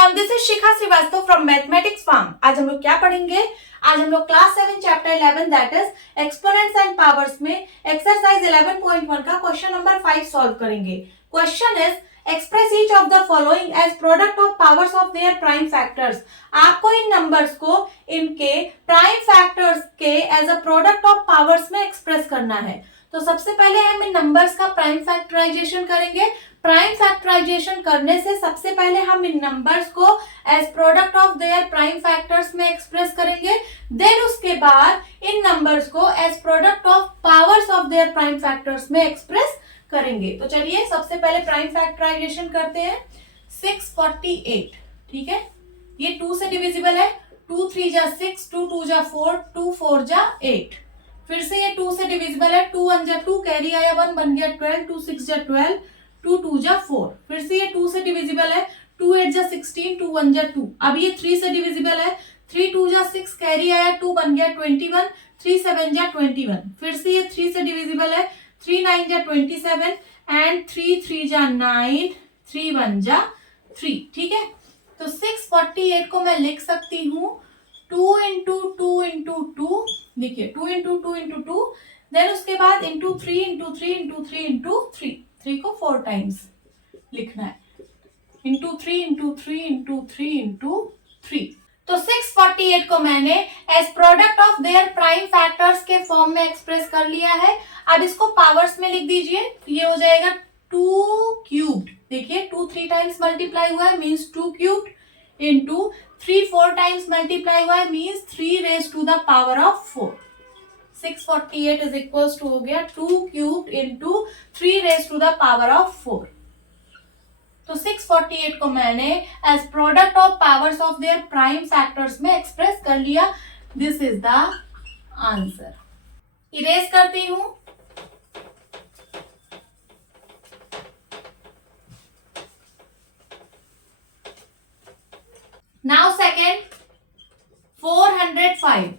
Everyone, this is Shikha Srivastava from mathematics farm. आज हम लोग क्या पढ़ेंगे? आज हम लोग class 7 chapter 11 that is exponents and powers में एक्सरसाइज 11.1 का क्वेश्चन नंबर 5 सॉल्व करेंगे। Question is express each of the following as product of powers of their prime factors. आपको इन नंबर्स को इनके प्राइम फैक्टर्स के as a product of powers में express करना है। तो सबसे पहले हम इन नंबर्स का प्राइम फैक्टराइजेशन करेंगे। प्राइम फैक्टराइजेशन करने से सबसे पहले हम इन नंबर्स को as product of their prime factors में एक्सप्रेस करेंगे। देन उसके बाद इन नंबर्स को as product of powers of their prime factors में एक्सप्रेस करेंगे। तो चलिए सबसे पहले प्राइम फैक्टराइजेशन करते हैं। 648, ठीक है, ये 2 से डिविजिबल है। 2 3 जा 6, 2 2 जा 4, 2 4 जा 8। फिर से ये 2 से डिविजिबल है। 2 1 जा 2, कैरी आया 1, बन गया 12। 2 6 जा 12, 2 2 जा 4। फिर से ये 2 से डिविजिबल है। 2 8 जा 16, 2 1 जा 2। अब ये 3 से डिविजिबल है। 3 2 जा 6, कैरी आया 2, बन गया 21। 3 7 जा 21। फिर से ये 3 से डिविजिबल है। 3 9 जा 27 एंड 3 3 जा 9, 3 1 जा 3, ठीक है। तो 648 को मैं लिख सकती हूँ 2 इंटू 2 इंटू 2, देखिए 2 इंटू 2 इंटू 2, देन उसके बाद इंटू 3 इंटू 3 इंटू 3 इंटू 3। 3 को 4 टाइम्स लिखना है। Into 3 into 3 into 3 into 3। तो 648 को मैंने as product of their prime factors के फॉर्म में एक्सप्रेस कर लिया है। अब इसको पावर्स में लिख दीजिए। ये हो जाएगा 2 क्यूब्ड। देखिए 2 3 टाइम्स मल्टीप्लाई हुआ है means 2 cubed, into 3 4 times multiply हुआ है means 3 raise to the power of 4। 648 is equals to हो गया 2 cubed into 3 raise to the power of 4। तो 648 को मैंने as product of powers of their prime factors में एक्सप्रेस कर लिया। This is the answer. Erase करती हूं। Now second 405।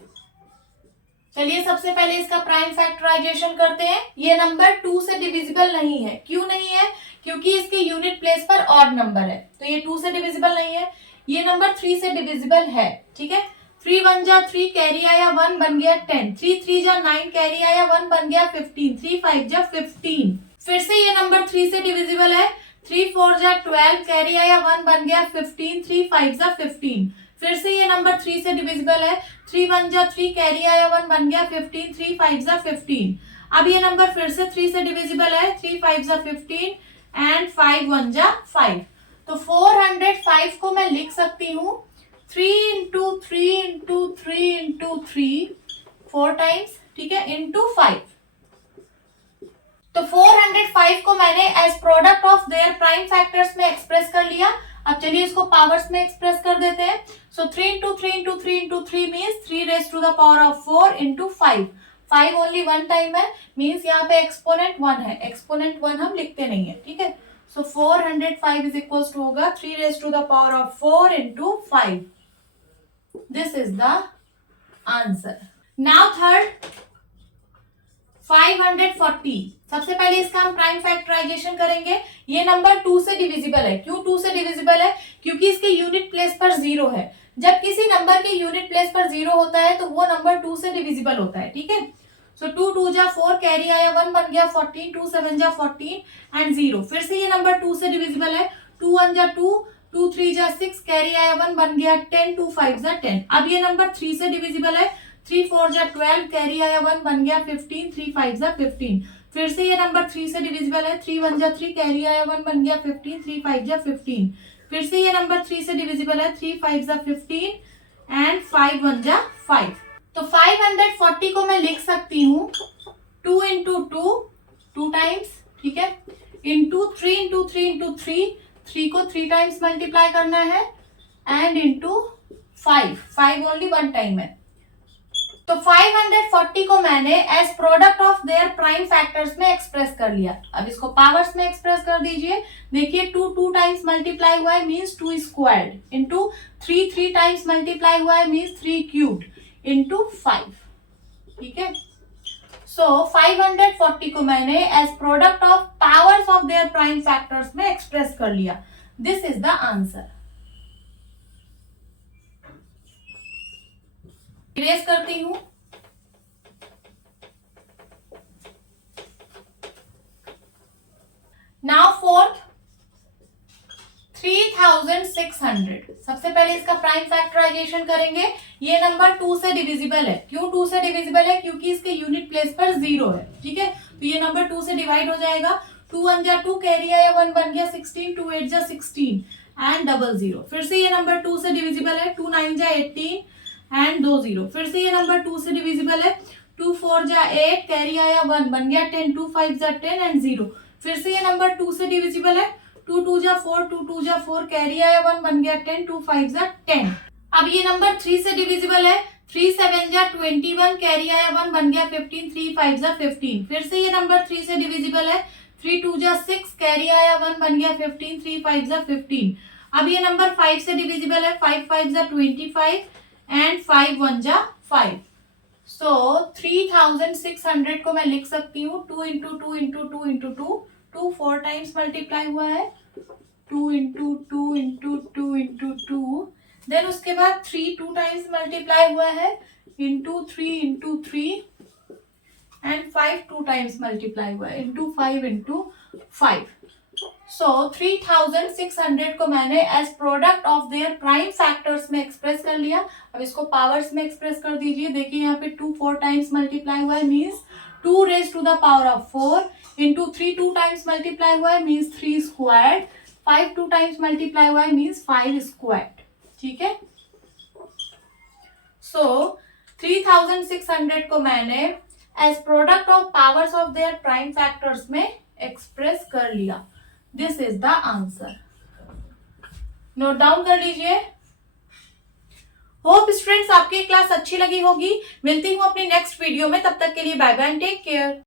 चलिए सबसे पहले इसका प्राइम फैक्टराइजेशन करते हैं। ये नंबर 2 से डिविजिबल नहीं है। क्यों नहीं है? क्योंकि इसके यूनिट प्लेस पर ऑड नंबर है, तो ये 2 से डिविजिबल नहीं है। ये नंबर 3 से डिविजिबल है, ठीक है। 3 1 जा 3, कैरी आया 1, बन गया 10। 3 3 जा 9, कैरी आया 1, बन गया 15। 3 5 जा 15। फिर से ये नंबर 3 से डिविजिबल है। 3 4 जा 12, कैरी आया 1, बन गया 15। 3 5 जा 15। फिर से ये नंबर 3 से डिविजिबल है। 3 1 जा 3, कैरी आया 1, बन गया 15। 3 5 जा 15। अब ये नंबर फिर से 3 से डिविजिबल है। 3 5 जा 15 एंड 5 1 जा 5। तो 405 को मैं लिख सकती हूँ 3 इंटू 3 इंटू 3 इंटू 3, 4 टाइम्स, ठीक है, इंटू 5। तो 405 को मैंने as product of their prime factors में एक्सप्रेस कर लिया। अब चलिए इसको पावर्स में एक्सप्रेस कर देते हैं। So 3 into 3 into 3 into 3 means 3 raise to the power of 4 into 5। 5 only 1 time है मीन्स यहाँ पे एक्सपोनेंट 1 है। एक्सपोनेंट 1 हम लिखते नहीं है, ठीक है। सो 405 इज इक्वल्स टू होगा 3 raise to the power of 4 into 5। This is the answer. Now third 540। सबसे पहले इसका हम प्राइम फैक्टराइजेशन करेंगे। ये नंबर 2 से डिविजिबल है। क्यों 2 से डिविजिबल है? क्योंकि इसके यूनिट प्लेस पर 0 है। जब किसी नंबर के यूनिट प्लेस पर 0 होता है तो वो नंबर 2 से डिविजिबल होता है, ठीक है। सो 2 2 जा 4, कैरी आया 1, बन गया 14। 2 7 जा 14 एंड 0। फिर से ये नंबर 2 से डिविजिबल है। 2 1 जा 2, 2 3 जा 6, कैरी आया 1, बन गया 10। 2 5 जा 10। अब ये नंबर 3 से डिविजिबल है। 3 4 जा 12, कैरी आया 1, बन गया 15। 3 5 जा 15। फिर से ये नंबर 3 से डिविजिबल है। 3 1 जा 3, कैरी आया 1, बन गया 15। 3 5 जा 15। फिर से ये नंबर 3 से डिविजिबल है। 3 5 जा 15 एंड 5 1 जा 5। तो 540 को मैं लिख सकती हूँ 2 इंटू 2, 2 टाइम्स, ठीक है, इंटू 3 इंटू 3 इंटू 3, 3 को 3 टाइम्स मल्टीप्लाई करना है एंड इंटू 5। 5 ओनली 1 टाइम है। तो 540 को मैंने as product of their prime factors में एक्सप्रेस कर लिया। अब इसको पावर्स में एक्सप्रेस कर दीजिए। देखिए 2 2 टाइम्स मल्टीप्लाई हुआ है means 2 squared, into 3 3 times multiply हुआ है मीन्स 3 क्यूब्ड, इंटू 5, ठीक है। सो 540 को मैंने as product of powers of their prime factors में एक्सप्रेस कर लिया। This is the answer. Erase करती हूं। Now fourth 3600। सबसे पहले इसका प्राइम फैक्टराइजेशन करेंगे। ये नंबर 2 से डिविजिबल है। क्यों 2 से डिविजिबल है? क्योंकि इसके यूनिट प्लेस पर 0 है। ठीक है, तो ये नंबर 2 से डिवाइड हो जाएगा। 2 1 जा 2, कैरी आया 1, बन गया 16, 2 8 जा 16 एंड डबल 0। फिर से ये नंबर 2 से डिविजिबल है। 2 9 जा 18 एंड 2 0। फिर से ये नंबर 2 से डिविजिबल है। 2 4 जा 8, कैरी आया 1, बन गया 10, 2 5 जा 10 एंड 0। फिर से ये नंबर 2 से डिविजिबल है। 2 2 जा 4, 2 2 जा 4, कैरी आया 1, बन गया 10, 2 5 जा 10। अब ये नंबर 3 से डिविजिबल है। 3 7 जा 21, कैरी आया 1, बन गया 15, 3 5 जा 15। फिर से ये नंबर 3 से डिविजिबल है। 3 2 जा 6, कैरी आया 1, बन गया 15, 3 5 जा 15। अब ये नंबर 5 से डिविजिबल है। 5 5 जा 25 एंड 5 1 जा 5। सो 3600 को मैं लिख सकती हूँ 2 into 2 into 2 into 2। 2 4 times multiply हुआ है। 2 इंटू 2 इंटू 2 इंटू 2। देन उसके बाद 3 2 टाइम्स मल्टीप्लाई हुआ है into 3 into 3 and 5 2 times multiply हुआ है इंटू 5 इंटू 5। सो 3600 को मैंने as product of their prime factors में एक्सप्रेस कर लिया। अब इसको पावर्स में एक्सप्रेस कर दीजिए। देखिए यहाँ पे 2 4 टाइम्स मल्टीप्लाई हुआ है means 2 raise to the power of 4 into 3 2 times multiply हुआ है मीन्स 3 स्क्वायर्ड। 5 2 टाइम्स मल्टीप्लाई हुआ है मीन्स 5 स्क्वायर्ड। ठीक है, सो 3600 को मैंने as product of powers of their prime factors में एक्सप्रेस कर लिया। This is the answer. Note down कर लीजिए। होप स्टूडेंट्स आपकी क्लास अच्छी लगी होगी। मिलती हूँ अपनी नेक्स्ट वीडियो में। तब तक के लिए bye bye and take care.